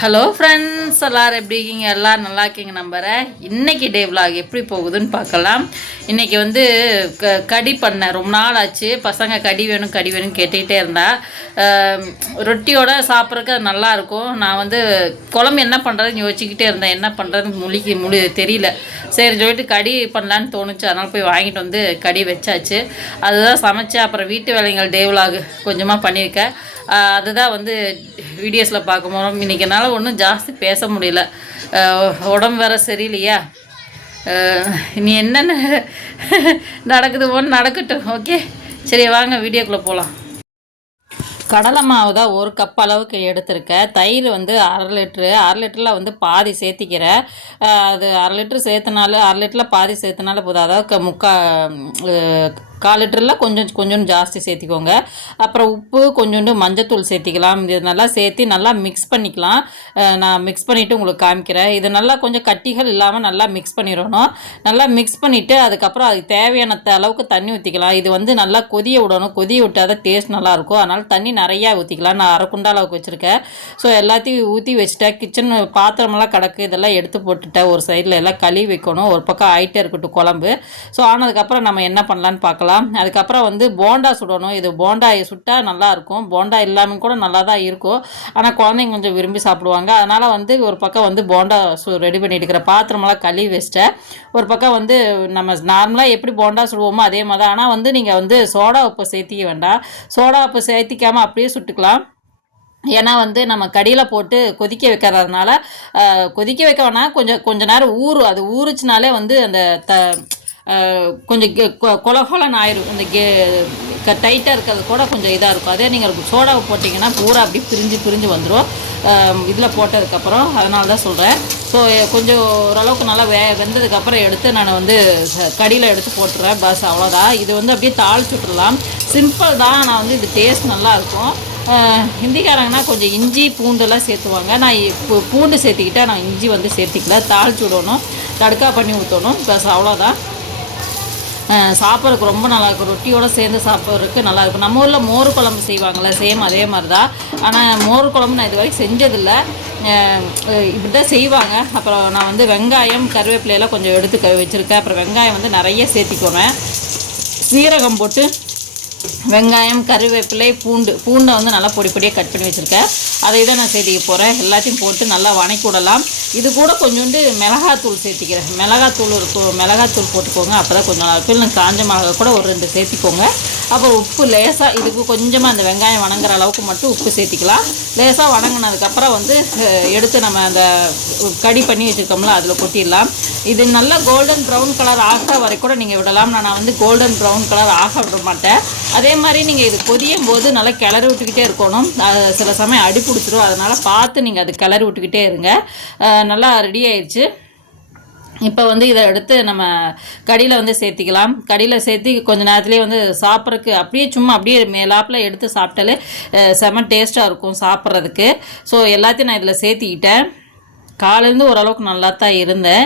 Hello friends எல்லாரும் எப்படி இருக்கீங்க? எல்லோரும் நல்லா இருக்கீங்க நம்புகிறேன் இன்றைக்கி டே விலாக் எப்படி போகுதுன்னு பார்க்கலாம். இன்றைக்கி வந்து க கடி பண்ணேன். ரொம்ப நாள் ஆச்சு. பசங்க கடி வேணும் கடி வேணும்னு கேட்டுக்கிட்டே இருந்தா. ரொட்டியோட சாப்பிட்றதுக்கு அது நல்லா இருக்கும். நான் வந்து குழம்பு என்ன பண்ணுறதுன்னு யோசிச்சுக்கிட்டே இருந்தேன். என்ன பண்ணுறதுன்னு முழிக்கு முழு தெரியல. சரி சொல்லிட்டு கடி பண்ணலான்னு தோணுச்சு. அதனால் போய் வாங்கிட்டு வந்து கடி வச்சாச்சு. அதுதான் சமைச்சேன். அப்புறம் வீட்டு வேலைங்கள் டே விலாக் கொஞ்சமாக பண்ணியிருக்கேன். அதுதான் வந்து வீடியோஸில் பார்க்க போகிறோம் இன்றைக்கி என்னால் ஒன்றும் ஜாஸ்தி பேச முடியல. உடம்பு வேற சரியில்லையா? நீ என்னென்ன நடக்குது ஒன்று நடக்கட்டும் ஓகே சரி வாங்க வீடியோக்குள்ளே போகலாம் கடலை மாவு தான் ஒரு கப் அளவுக்கு எடுத்திருக்கேன் தயிர் வந்து அரை லிட்ரு அரை லிட்டரில் வந்து பாதி சேர்த்திக்கிறேன் அது அரை லிட்ரு சேர்த்தனால அரை லிட்டரில் பாதி சேர்த்தனால போதும். அதாவது க- முக்கா கால் லிட்டரில் கொஞ்சம் கொஞ்சம் ஜாஸ்தி சேர்த்திக்கோங்க. அப்புறம் உப்பு கொஞ்சோண்டு மஞ்சத்தூள் சேர்த்திக்கலாம். இது நல்லா சேர்த்து நல்லா மிக்ஸ் பண்ணிக்கலாம். நான் மிக்ஸ் பண்ணிவிட்டு உங்களுக்கு காமிக்கிறேன். இது நல்லா கொஞ்சம் கட்டிகள் இல்லாமல் நல்லா மிக்ஸ் பண்ணிடணும். நல்லா மிக்ஸ் பண்ணிவிட்டு அதுக்கப்புறம் அதுக்கு தேவையான அளவுக்கு தண்ணி ஊற்றிக்கலாம் இது வந்து நல்லா கொதிய விடணும். கொதிய விட்டால் தான் டேஸ்ட் நல்லாயிருக்கும். அதனால் தண்ணி நிறையா ஊற்றிக்கலாம் நான் அரை குண்டா அளவுக்கு வச்சுருக்கேன். ஸோ எல்லாத்தையும் ஊற்றி வச்சுட்டேன். கிச்சன் பாத்திரமெல்லாம் கிடக்கு. இதெல்லாம் எடுத்து போட்டுட்டேன். ஒரு சைடில் எல்லாம் கழுவி வைக்கணும். ஒரு பக்கம் ஆகிட்டே இருக்கட்டும் குழம்பு. ஸோ ஆனதுக்கப்புறம் நம்ம என்ன பண்ணலான்னு பார்க்கலாம். அதுக்கப்புறம் வந்து போண்டா சுடணும். இது போண்டா சுட்டால் நல்லாயிருக்கும். போண்டா இல்லாமல் கூட நல்லா தான் இருக்கும். ஆனால் குழந்தைங்க கொஞ்சம் விரும்பி சாப்பிடுவாங்க. அதனால் வந்து ஒரு பக்கம் வந்து போண்டா சு ரெடி பண்ணிட்டு இருக்கிற பாத்திரமெல்லாம் கழுவி வச்சிட்டேன். ஒரு பக்கம் வந்து நம்ம நார்மலாக எப்படி போண்டா சுடுவோமோ அதே மாதிரி தான். ஆனால் வந்து நீங்கள் வந்து சோடா உப்பு சேர்த்திக்க வேண்டாம். சோடா உப்பு சேர்த்திக்காமல் அப்படியே சுட்டுக்கலாம். ஏன்னா வந்து நம்ம கடியில் போட்டு கொதிக்க வைக்கிறதுனால கொதிக்க வைக்க வேணாம். கொஞ்சம் கொஞ்ச நேரம் ஊறும் அது ஊறுச்சுனாலே வந்து அந்த த கொஞ்சம் கெ- கொ- ஆயிரும். இந்த கே டைட்டாக இருக்கிறது கூட கொஞ்சம் இதாக இருக்கும். அதே நீங்கள் சோடாவை போட்டிங்கன்னா பூரா அப்படி பிரிஞ்சு பிரிஞ்சு வந்துடும் இதில் போட்டதுக்கப்புறம் அதனால தான் சொல்கிறேன் ஸோ கொஞ்சம் ஓரளவுக்கு நல்லா வே வெந்ததுக்கப்புறம் எடுத்து நான் வந்து கடியில் எடுத்து போட்டுறேன். பஸ் அவ்வளோதான் இது வந்து அப்படியே தாளிச்சு விட்ருலாம் சிம்பிள் தான். நான் வந்து இது டேஸ்ட் நல்லாயிருக்கும் ஹிந்திக்காரங்கன்னா கொஞ்சம் இஞ்சி பூண்டெல்லாம் சேர்த்துவாங்க. நான் இப்போ பூ- பூண்டு சேர்த்துக்கிட்டா நான் இஞ்சி வந்து சேர்த்திக்கல. தாளிச்சு விடணும். தடுக்கா பண்ணி ஊற்றணும் ப்ளஸ் அவ்வளோதான் சாப்பிட்றதுக்கு ரொம்ப நல்லாயிருக்கும். ரொட்டியோடு சேர்ந்து சாப்பிட்றதுக்கு நல்லா இருக்கும் நம்ம ஊரில் மோர் குழம்பு செய்வாங்கள்ல சேம் அதே மாதிரி தான் ஆனால் மோர் குழம்பு நான் இது வரைக்கும் செஞ்சதில்லை இப்படி தான் செய்வாங்க. அப்புறம் நான் வந்து வெங்காயம் கருவேப்பிலையெல்லாம் கொஞ்சம் எடுத்து க வச்சுருக்கேன். அப்புறம் வெங்காயம் வந்து நிறைய சேர்த்திக்குவேன். சீரகம் போட்டு வெங்காயம் கருவேப்பிலை பூண்டு பூண்டை வந்து நல்லா பொடி பொடியாக கட் பண்ணி வச்சுருக்கேன். அதை தான் நான் சேர்த்திக்க போகிறேன் எல்லாத்தையும் போட்டு நல்லா வணக்கி விடலாம். இது கூட கொஞ்சோண்டு மிளகாத்தூள் சேர்த்திக்கிறேன். மிளகாத்தூள் இருக்கும் மிளகாத்தூள் போட்டுக்கோங்க. அப்போ தான் கொஞ்சம் நல்லா இருக்கும். இல்லை காஞ்ச மிளகா கூட ஒரு ரெண்டு சேர்த்திக்கோங்க. அப்புறம் உப்பு லேசாக இதுக்கு கொஞ்சமாக அந்த வெங்காயம் வணங்குற அளவுக்கு மட்டும் உப்பு சேர்த்திக்கலாம். லேசாக வணங்கினதுக்கப்புறம் வந்து எடுத்து நம்ம அந்த கடி பண்ணி வச்சுருக்கோம்ல அதில் கொட்டிடலாம். இது நல்லா கோல்டன் ப்ரௌன் கலர் ஆகிற வரை கூட நீங்கள் விடலாம். நான் வந்து கோல்டன் ப்ரௌன் கலர் ஆக விட மாட்டேன். அதே மாதிரி நீங்கள் இது கொதியும் போது நல்லா கிளறி விட்டுக்கிட்டே இருக்கணும். அது சில சமயம் அடுப்பு பிடிச்சிரும் அதனால் பார்த்து நீங்கள் அது கிளறி விட்டுக்கிட்டே இருங்க. நல்லா ரெடி ஆயிடுச்சு இப்போ வந்து இதை எடுத்து நம்ம கடியில் வந்து சேர்த்திக்கலாம். கடியில் சேர்த்து கொஞ்சம் நேரத்துலேயே வந்து சாப்பிட்றதுக்கு அப்படியே சும்மா அப்படியே மேலாப்பில் எடுத்து சாப்பிட்டாலே செம டேஸ்ட்டாக இருக்கும் சாப்பிட்றதுக்கு. ஸோ எல்லாத்தையும் நான் இதில் சேர்த்திக்கிட்டேன். காலையிலேருந்து ஓரளவுக்கு நல்லா தான் இருந்தேன்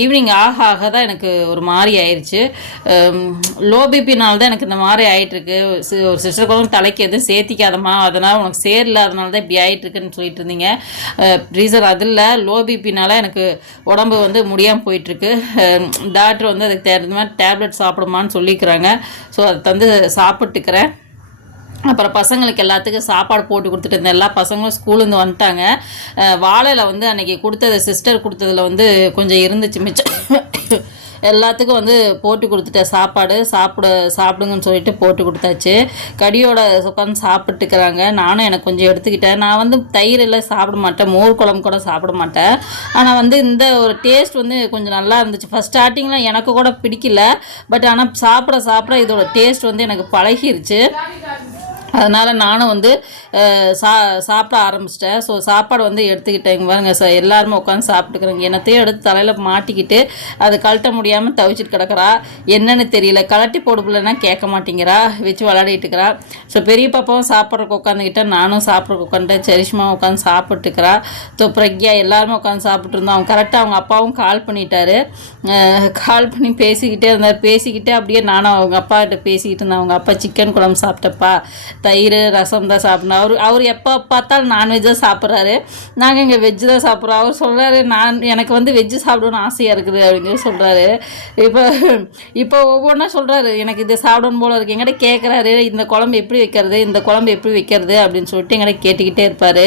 ஈவினிங் ஆக ஆக தான் எனக்கு ஒரு மாதிரி ஆயிடுச்சு லோ பிபினால் தான் எனக்கு இந்த மாதிரி ஆகிட்டுருக்கு சி- ஒரு சிஸ்டர் கூட தலைக்கு எதுவும் சேர்த்திக்காதம்மா. அதனால் உனக்கு சேரல அதனால தான் இப்படி ஆயிட்டிருக்குன்னு சொல்லிட்டு இருந்தீங்க. ரீசன் அது இல்லை. லோ பிபினால் எனக்கு உடம்பு வந்து முடியாமல் போயிட்டுருக்கு. டாக்டர் வந்து அதுக்கு தகுந்த மாதிரி டேப்லெட் சாப்பிடுமான்னு சொல்லிக்கிறாங்க. ஸோ அதை தந்து சாப்பிட்டுக்கிறேன். அப்புறம் பசங்களுக்கு எல்லாத்துக்கும் சாப்பாடு போட்டு கொடுத்துட்டு இருந்தேன் எல்லா பசங்களும் ஸ்கூலேருந்து வந்துட்டாங்க. வாழையில் வந்து அன்றைக்கி கொடுத்தது சிஸ்டர் கொடுத்ததுல வந்து கொஞ்சம் இருந்துச்சு மிச்சம். எல்லாத்துக்கும் வந்து போட்டு கொடுத்துட்டேன் சாப்பாடு. சாப்பிட சாப்பிடுங்கன்னு சொல்லிட்டு போட்டு கொடுத்தாச்சு. கடியோட உட்காந்து சாப்பிட்டுக்கிறாங்க. நானும் எனக்கு கொஞ்சம் எடுத்துக்கிட்டேன். நான் வந்து தயிர் எல்லாம் சாப்பிட மாட்டேன். மோர் குழம்பு கூட சாப்பிட மாட்டேன். ஆனால் வந்து இந்த ஒரு டேஸ்ட் வந்து கொஞ்சம் நல்லா இருந்துச்சு. ஃபஸ்ட் ஸ்டார்டிங்கில் எனக்கு கூட பிடிக்கல. பட் ஆனால் சாப்பிட சாப்பிட இதோட டேஸ்ட் வந்து எனக்கு பழகிருச்சு. அதனால் நானும் வந்து சா சாப்பிட ஆரம்பிச்சிட்டேன். ஸோ சாப்பாடு வந்து எடுத்துக்கிட்டேன் பாருங்க சார். எல்லாருமே உட்காந்து சாப்பிட்டுக்கிறேங்க. என்னத்தையும் எடுத்து தலையில் மாட்டிக்கிட்டு அது கழட்ட முடியாமல் தவிச்சிட்டு கிடக்குறா. என்னன்னு தெரியல. கலட்டி போடுப்பில்லைன்னா கேட்க மாட்டேங்கிறா. வச்சு விளையாடிட்டு இருக்கிறா. ஸோ பெரிய பாப்பாவும் சாப்பிட்றதுக்கு உட்காந்துக்கிட்டேன் நானும் சாப்பிட்றதுக்கு உட்காந்துட்டேன் சரிஷ்மா உட்காந்து சாப்பிட்டுக்கிறா ஸோ பிரக்யா எல்லாருமே உட்காந்து சாப்பிட்டு இருந்தோம் அவங்க கரெக்டாக அவங்க அப்பாவும் கால் பண்ணிட்டாரு. கால் பண்ணி பேசிக்கிட்டே இருந்தார். பேசிக்கிட்டே அப்படியே நானும் அவங்க அப்பாகிட்ட பேசிக்கிட்டு இருந்தேன். அவங்க அப்பா சிக்கன் குழம்பு சாப்பிட்டப்பா. தயிர் ரசம் தான் சாப்பிடணும். அவர் அவர் எப்போ பார்த்தாலும் நான்வெஜ் தான் சாப்பிட்றாரு. நாங்கள் இங்கே வெஜ்ஜு தான் சாப்பிட்றோம். அவர் சொல்கிறாரு நான் எனக்கு வந்து வெஜ்ஜு சாப்பிடணும்னு ஆசையாக இருக்குது அப்படின்னு சொல்கிறாரு இப்போ இப்போ ஒவ்வொன்றா சொல்கிறாரு எனக்கு இது சாப்பிடணும் போல இருக்கு. எங்கிட்ட கேட்குறாரு இந்த குழம்பு எப்படி வைக்கிறது இந்த குழம்பு எப்படி வைக்கிறது அப்படின்னு சொல்லிட்டு எங்கிட்ட கேட்டுக்கிட்டே இருப்பார்.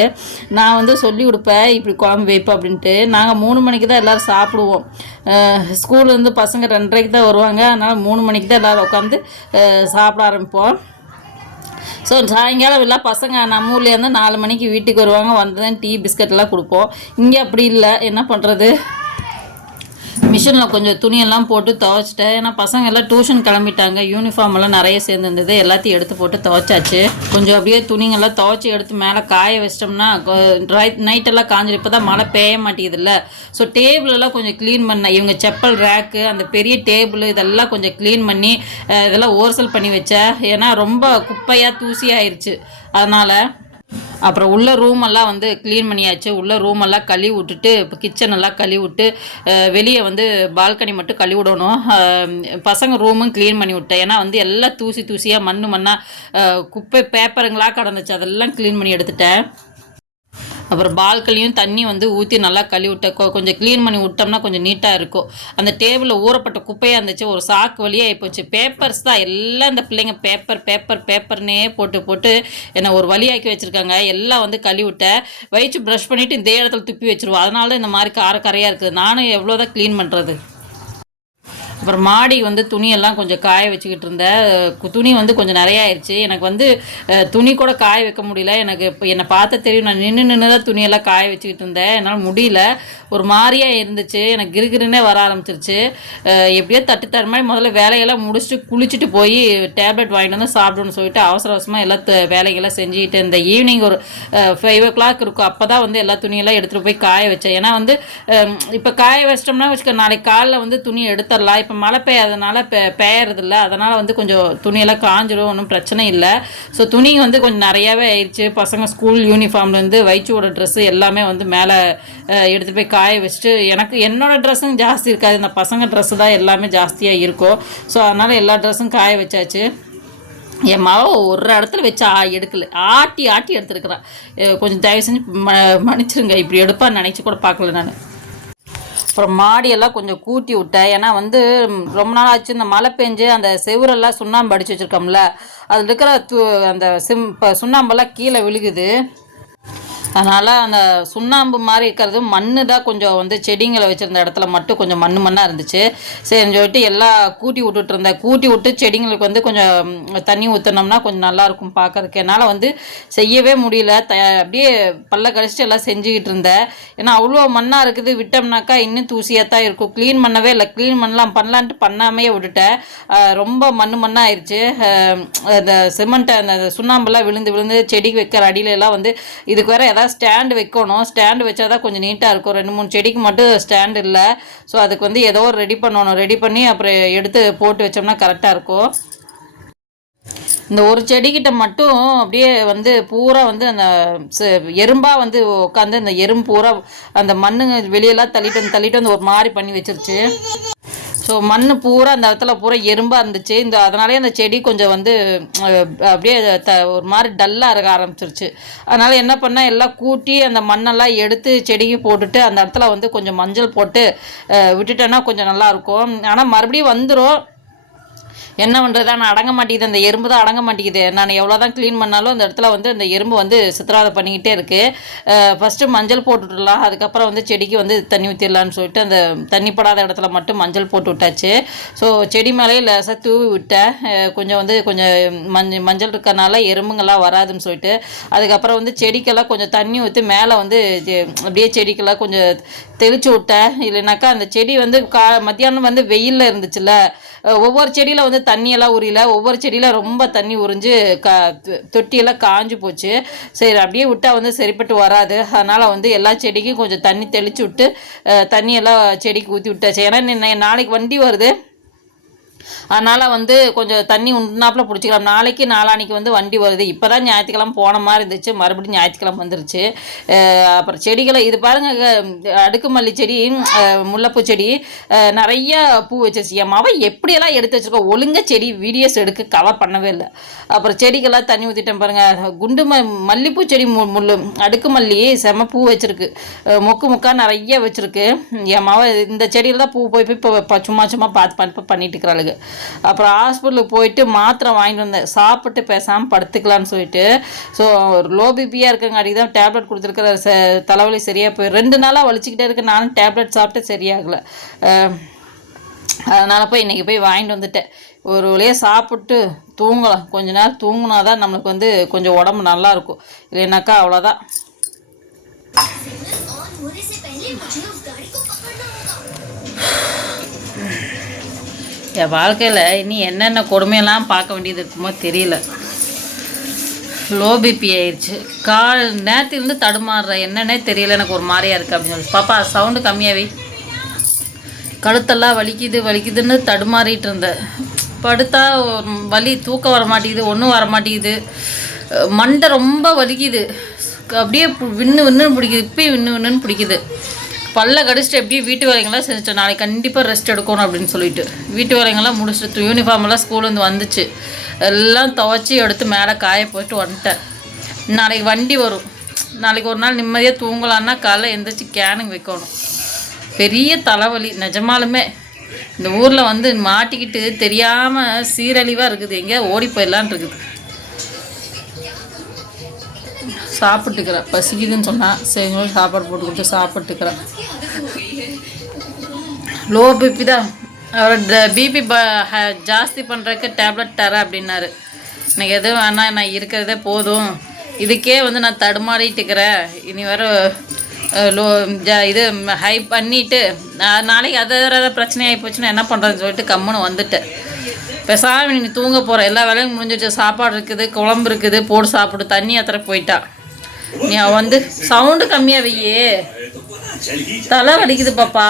நான் வந்து சொல்லி கொடுப்பேன் இப்படி குழம்பு வைப்பேன் அப்படின்ட்டு. நாங்கள் மூணு மணிக்கு தான் எல்லோரும் சாப்பிடுவோம். ஸ்கூல்லேருந்து பசங்க ரெண்டரைக்கு தான் வருவாங்க. அதனால் மூணு மணிக்கு தான் எல்லோரும் உட்காந்து சாப்பிட ஆரம்பிப்போம். ஸோ சாயங்காலம் எல்லாம் பசங்க நம்ம ஊர்லேருந்து நாலு மணிக்கு வீட்டுக்கு வருவாங்க வந்ததும் டீ பிஸ்கட்லாம் கொடுப்போம். இங்கே அப்படி இல்லை. என்ன பண்ணுறது மிஷினில் கொஞ்சம் துணியெல்லாம் போட்டு துவைச்சிட்டேன். ஏன்னா பசங்க எல்லாம் டியூஷன் கிளம்பிட்டாங்க. யூனிஃபார்ம் எல்லாம் நிறைய சேர்ந்துருந்தது. எல்லாத்தையும் எடுத்து போட்டு துவைச்சாச்சு. கொஞ்சம் அப்படியே துணிங்கெல்லாம் துவைச்சி எடுத்து மேலே காய வச்சிட்டோம்னா நைட்டெல்லாம் காஞ்சிடும் இப்போ தான் மழை பெய்ய மாட்டேங்குதுல்ல. ஸோ டேபிள் எல்லாம் கொஞ்சம் க்ளீன் பண்ண இவங்க செப்பல் ரேக்கு அந்த பெரிய டேபிள் இதெல்லாம் கொஞ்சம் க்ளீன் பண்ணி இதெல்லாம் ஓர்சல் பண்ணி வச்சேன். ஏன்னா ரொம்ப குப்பையாக தூசியாயிருச்சு அதனால் அப்புறம் உள்ள ரூம் எல்லாம் வந்து க்ளீன் பண்ணியாச்சு. உள்ள ரூம் எல்லாம் கழுவி விட்டுட்டு இப்போ கிச்சன் எல்லாம் கழுவி விட்டு வெளியே வந்து பால்கனி மட்டும் கழுவி விடணும். பசங்க ரூமும் க்ளீன் பண்ணி விட்டேன். ஏன்னா வந்து எல்லாம் தூசி தூசியாக மண் மண்ணாக குப்பை பேப்பருங்களாக கடந்துச்சு. அதெல்லாம் க்ளீன் பண்ணி எடுத்துட்டேன். அப்புறம் பால்கனியும் தண்ணி வந்து ஊற்றி நல்லா கழுவி விட்ட கொ- கொஞ்சம் க்ளீன் பண்ணி விட்டோம்னா கொஞ்சம் நீட்டாக இருக்கும். அந்த டேபிளில் ஊறப்பட்ட குப்பையாக இருந்துச்சு ஒரு சாக்கு வழியாக ஆகிப்போச்சு பேப்பர்ஸ் தான் எல்லாம் இந்த பிள்ளைங்க பேப்பர் பேப்பர் பேப்பர்னே போட்டு போட்டு என்னை ஒரு வழியாக்கி வச்சுருக்காங்க. எல்லாம் வந்து கழுவி விட்டேன் வயிற்று ப்ரஷ் பண்ணிவிட்டு இந்த இடத்துல துப்பி வச்சுருவோம். அதனால தான் இந்த மாதிரி கார கரையாக இருக்குது. நானும் எவ்வளோ தான் க்ளீன் பண்ணுறது அப்புறம் மாடி வந்து துணியெல்லாம் கொஞ்சம் காய வச்சுக்கிட்டு இருந்தேன் துணி வந்து கொஞ்சம் நிறைய ஆயிடுச்சு எனக்கு வந்து துணி கூட காய வைக்க முடியல. எனக்கு இப்போ என்னை பார்த்த தெரியும். நான் நின்று நின்று தான் துணியெல்லாம் காய வச்சுக்கிட்டு இருந்தேன். என்னால் முடியல. ஒரு மாதிரியாக இருந்துச்சு. எனக்கு கிருகிருன்னே வர ஆரம்பிச்சிருச்சு. எப்படியோ தட்டு தர மாதிரி முதல்ல வேலையெல்லாம் முடிச்சுட்டு குளிச்சுட்டு போய் டேப்லெட் வாங்கிட்டு வந்து சாப்பிடணும்னு சொல்லிட்டு அவசர அவசரமாக எல்லா வேலைகள்லாம் செஞ்சுக்கிட்டு இந்த ஈவினிங் ஒரு ஃபைவ் ஓ கிளாக் இருக்கும். அப்போ தான் வந்து எல்லா துணியெல்லாம் எடுத்துகிட்டு போய் காய வச்சேன். ஏன்னா வந்து இப்போ காய வச்சிட்டோம்னா வச்சுக்க நாளைக்கு காலைல வந்து துணி எடுத்துடலாம். இப்போ மழை பெய்யாதனால பெ பெயறதில்ல அதனால் வந்து கொஞ்சம் துணியெல்லாம் காஞ்சிடும் ஒன்றும் பிரச்சனை இல்லை. ஸோ துணி வந்து கொஞ்சம் நிறையாவே ஆயிடுச்சு பசங்க ஸ்கூல் யூனிஃபார்ம்லேருந்து வயிற்றோட ட்ரெஸ்ஸு எல்லாமே வந்து மேலே எடுத்துகிட்டு போய் காய வச்சுட்டு எனக்கு என்னோடய ட்ரெஸ்ஸும் ஜாஸ்தி இருக்காது. இந்த பசங்க ட்ரெஸ்ஸு தான் எல்லாமே ஜாஸ்தியாக இருக்கும். ஸோ அதனால் எல்லா ட்ரெஸ்ஸும் காய வச்சாச்சு. என் மாவை ஒரு இடத்துல வச்சு ஆ எடுக்கல. ஆட்டி ஆட்டி எடுத்துருக்குறான் கொஞ்சம் தயவு செஞ்சு ம மன்னிச்சிருங்க. இப்படி எடுப்பான்னு நினச்சி கூட பார்க்கல நான். அப்புறம் மாடியெல்லாம் கொஞ்சம் கூட்டி விட்டேன். ஏன்னா வந்து ரொம்ப நாள் ஆச்சு இந்த மழை பெஞ்சு அந்த செவுரெல்லாம் சுண்ணாம்பு அடிச்சு வச்சுருக்கோம்ல அதில் இருக்கிற து அந்த சிம் இப்போ சுண்ணாம்பெல்லாம் கீழே விழுகுது. அதனால் அந்த சுண்ணாம்பு மாதிரி இருக்கிறது மண்ணு தான் கொஞ்சம் வந்து செடிங்களை வச்சுருந்த இடத்துல மட்டும் கொஞ்சம் மண் மண்ணாக இருந்துச்சு. சரின்னு சொல்லிட்டு எல்லாம் கூட்டி விட்டுட்டு இருந்தேன். கூட்டி விட்டு செடிங்களுக்கு வந்து கொஞ்சம் தண்ணி ஊற்றினோம்னா கொஞ்சம் நல்லாயிருக்கும் பார்க்கறதுக்கு என்னால் வந்து செய்யவே முடியல. த அப்படியே பல்ல கழிச்சிட்டு எல்லாம் செஞ்சுக்கிட்டு இருந்தேன். ஏன்னா அவ்வளோ மண்ணாக இருக்குது. விட்டோம்னாக்கா இன்னும் தூசியாக தான் இருக்கும். க்ளீன் பண்ணவே இல்லை. க்ளீன் பண்ணலாம் பண்ணலான்ட்டு பண்ணாமையே விட்டுட்டேன். ரொம்ப மண் மண்ணாக ஆயிடுச்சு அந்த சிமெண்ட்டை அந்த சுண்ணாம்பெல்லாம் விழுந்து விழுந்து செடி வைக்கிற அடியிலலாம் வந்து இதுக்கு வேறு ஏதாவது ஸ்டாண்டு வைக்கணும். ஸ்டாண்டு வச்சா தான் கொஞ்சம் நீட்டாக இருக்கும். ரெண்டு மூணு செடிக்கு மட்டும் ஸ்டாண்டு இல்லை. ஸோ அதுக்கு வந்து ஏதோ ஒரு ரெடி பண்ணணும். ரெடி பண்ணி அப்புறம் எடுத்து போட்டு வச்சோம்னா கரெக்டாக இருக்கும். இந்த ஒரு செடிக்கிட்ட மட்டும் அப்படியே வந்து பூரா வந்து அந்த எறும்பாக வந்து உட்காந்து அந்த எறும்பு பூரா அந்த மண்ணு வெளியெல்லாம் தள்ளிட்டு வந்து தள்ளிட்டு வந்து ஒரு மாதிரி பண்ணி வச்சிருச்சு. ஸோ மண் பூரா அந்த இடத்துல பூரா எறும்பாக இருந்துச்சு. இந்த அதனாலே அந்த செடி கொஞ்சம் வந்து அப்படியே த ஒரு மாதிரி டல்லாக இருக்க ஆரம்பிச்சிருச்சு. அதனால் என்ன பண்ணால் எல்லாம் கூட்டி அந்த மண்ணெல்லாம் எடுத்து செடிக்கு போட்டுட்டு அந்த இடத்துல வந்து கொஞ்சம் மஞ்சள் போட்டு விட்டுட்டோன்னா விட்டுட்டேன்னா கொஞ்சம் நல்லாயிருக்கும் ஆனால் மறுபடியும் வந்துடும் என்ன பண்ணுறது நான் அடங்க மாட்டேங்குது. அந்த எறும்பு தான் அடங்க மாட்டேங்குது. நான் எவ்வளோ தான் க்ளீன் பண்ணாலும் அந்த இடத்துல வந்து அந்த எறும்பு வந்து சித்திராதை பண்ணிக்கிட்டே இருக்குது ஃபஸ்ட்டு மஞ்சள் போட்டுவிடலாம் அதுக்கப்புறம் வந்து செடிக்கு வந்து தண்ணி ஊற்றிடலான்னு சொல்லிட்டு அந்த தண்ணி படாத இடத்துல மட்டும் மஞ்சள் போட்டு விட்டாச்சு. ஸோ செடி மேலேயே லேசாக தூவி விட்டேன். கொஞ்சம் வந்து கொஞ்சம் மஞ்சள் மஞ்சள் இருக்கறனால எறும்புங்கள்லாம் வராதுன்னு சொல்லிட்டு. அதுக்கப்புறம் வந்து செடிக்கெல்லாம் கொஞ்சம் தண்ணி ஊற்றி மேலே வந்து அப்படியே செடிக்கெல்லாம் கொஞ்சம் தெளிச்சு விட்டேன். இல்லைனாக்கா அந்த செடி வந்து கா மத்தியானம் வந்து வெயிலில் இருந்துச்சுல்ல. ஒவ்வொரு செடியில் வந்து தண்ணியெல்லாம் உரியல ஒவ்வொரு செடியில் ரொம்ப தண்ணி உறிஞ்சு க தொட்டியெல்லாம் காஞ்சு போச்சு. சரி அப்படியே விட்டால் வந்து சரிப்பட்டு வராது. அதனால் வந்து எல்லா செடிக்கும் கொஞ்சம் தண்ணி தெளிச்சு விட்டு தண்ணியெல்லாம் செடிக்கு ஊற்றி விட்டாச்சு. ஏன்னா நாளைக்கு வண்டி வருது. அதனால் வந்து கொஞ்சம் தண்ணி உண்டுனாப்பில் பிடிச்சிக்கலாம். நாளைக்கு நாளானிக்கு வந்து வண்டி வருது. இப்போ தான் ஞாயிற்றுக்கிழமை போன மாதிரி இருந்துச்சு. மறுபடியும் ஞாயிற்றுக்கிழமை வந்துருச்சு. அப்புறம் செடிகளை இது பாருங்கள் அடுக்குமல்லி செடி முல்லைப்பூ செடி நிறைய பூ வச்சிருச்சு. என் மாவை எப்படியெல்லாம் எடுத்து வச்சிருக்கோ ஒழுங்காக செடி வீடியோஸ் எடுக்க கவர் பண்ணவே இல்லை. அப்புறம் செடிக்கெல்லாம் தண்ணி ஊற்றிட்டேன் பாருங்கள் குண்டு ம மல்லிப்பூ செடி மு முள் அடுக்கு மல்லி செம பூ வச்சுருக்கு. மொக்கு முக்கா நிறைய வச்சுருக்கு. என் மாவை இந்த செடியில் தான் பூ போய் போய் இப்போ சும்மா சும்மா பார்த்து பார்த்து பண்ணிட்டு இருக்கிறாளுங்க அப்புறம் ஹாஸ்பிட்டலுக்கு போயிட்டு மாத்திரை வாங்கிட்டு வந்தேன் சாப்பிட்டு பேசாமல் படுத்துக்கலான்னு சொல்லிட்டு ஸோ லோ பிபியாக இருக்கங்காட்டி தான் டேப்லெட் கொடுத்துருக்குற ச தலைவலி சரியாக போய் ரெண்டு நாளாக வலிச்சிக்கிட்டே இருக்கு நானும் டேப்லெட் சாப்பிட்டு சரியாகலை அதனால் போய் இன்றைக்கி போய் வாங்கிட்டு வந்துட்டேன் ஒரு வழியாக சாப்பிட்டு தூங்கலாம் கொஞ்ச நேரம் தூங்கினா தான் நம்மளுக்கு வந்து கொஞ்சம் உடம்பு நல்லா இருக்கும் இல்லைனாக்கா அவ்வளோதான் ऑन होने से पहले मुझे उस गाड़ी को पकड़ना होगा என் வாழ்க்கையில் இனி என்னென்ன கொடுமையெல்லாம் பார்க்க வேண்டியது இருக்குமோ தெரியல. லோ பிபி ஆயிடுச்சு கால் நேரத்துலேருந்து தடுமாறுற என்னன்னே தெரியல எனக்கு ஒரு மாதிரியாக இருக்குது அப்படின்னு சொல்லி பாப்பா சவுண்டு கம்மியாகவே கழுத்தெல்லாம் வலிக்குது வலிக்குதுன்னு தடுமாறிட்டு இருந்தேன் படுத்தா வலி தூக்கம் வர மாட்டேங்குது ஒன்றும் வர மாட்டேங்குது. மண்டை ரொம்ப வலிக்குது. அப்படியே விண்ணு விண்ணுன்னு பிடிக்குது இப்பயும் விண்ணு விண்ணுன்னு பிடிக்குது. பல்ல கடிச்சிட்டு எப்படியும் வீட்டு வேலைங்கள்லாம் செஞ்சுட்டேன். நாளைக்கு கண்டிப்பாக ரெஸ்ட் எடுக்கணும் அப்படின்னு சொல்லிட்டு. வீட்டு வேலைங்கள்லாம் முடிச்சுட்டு யூனிஃபார்மெல்லாம் ஸ்கூல்லேருந்து வந்துச்சு. எல்லாம் துவச்சி எடுத்து மேலே காய போயிட்டு வந்துட்டேன். நாளைக்கு வண்டி வரும். நாளைக்கு ஒரு நாள் நிம்மதியாக தூங்கலான்னா காலைல எந்திரிச்சு கேனுங்க வைக்கணும். பெரிய தலைவலி. நிஜமாலுமே. இந்த ஊரில் வந்து மாட்டிக்கிட்டு தெரியாமல் சீரழிவாக இருக்குது. எங்கேயா ஓடி போயிடலான் இருக்குது. சாப்பிட்டுக்கிறேன். பசிக்குதுன்னு சொன்னால் சரி சாப்பாடு போட்டு கொடுத்து சாப்பிட்டுக்கிறேன். லோ பிபி தான். அவர் பிபி ப ஹ- ஜாஸ்தி பண்ணுறதுக்கு டேப்லெட் தரேன் அப்படின்னாரு. எனக்கு எதுவும் வேணாம் நான் இருக்கிறதே போதும். இதுக்கே வந்து நான் தடுமாறிட்டுக்கிறேன். இனி வர லோ ஜ இது ஹை பண்ணிவிட்டு நாளைக்கு அதை வேறு பிரச்சனை ஆகி போச்சுன்னா என்ன பண்ணுறதுன்னு சொல்லிட்டு கம்முன்னு வந்துட்டேன். பேசாமல் நீ தூங்க போகிற எல்லா வேலையும் முடிஞ்சிச்சு சாப்பாடு இருக்குது குழம்பு இருக்குது போட்டு சாப்பிடு. தண்ணி அத்தனை போயிட்டா. நீ வந்து சவுண்டு கம்மியாக வையே. தலை வலிக்குது பாப்பா.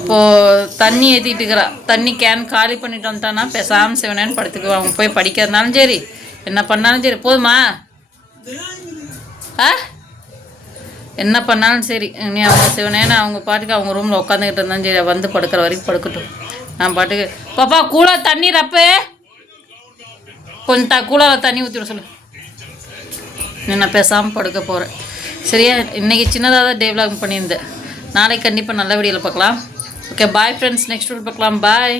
இப்போ தண்ணி ஏற்றிட்டு இருக்கிறா. தண்ணி கேன் காலி பண்ணிட்டு வந்துட்டான்னா பேசாமல் சிவனேன்னு படுத்துக்குவா. அவங்க போய் படிக்கிறதுனாலும் சரி. என்ன பண்ணாலும் சரி. போதுமா? ஆ? என்ன பண்ணாலும் சரி. நீ அவங்க சிவனேன்னு அவங்க பாட்டுக்கு அவங்க ரூமில் உட்காந்துக்கிட்டு இருந்தாலும் சரி. வந்து படுக்கிற வரைக்கும் படுக்கட்டும். நான் பாட்டுக்கு பாப்பா கூட தண்ணி ரப்பு. கொஞ்சம் த கூலால தண்ணி ஊற்றிட சொல்லு. நான் பேசாமல் படுக்க போகிறேன் சரியா? இன்றைக்கி சின்னதாக தான் டெவலப் பண்ணியிருந்தேன். நாளைக்கு கண்டிப்பாக நல்ல வீடியோவில் பார்க்கலாம். Okay bye friends next video பார்க்கலாம். பாய்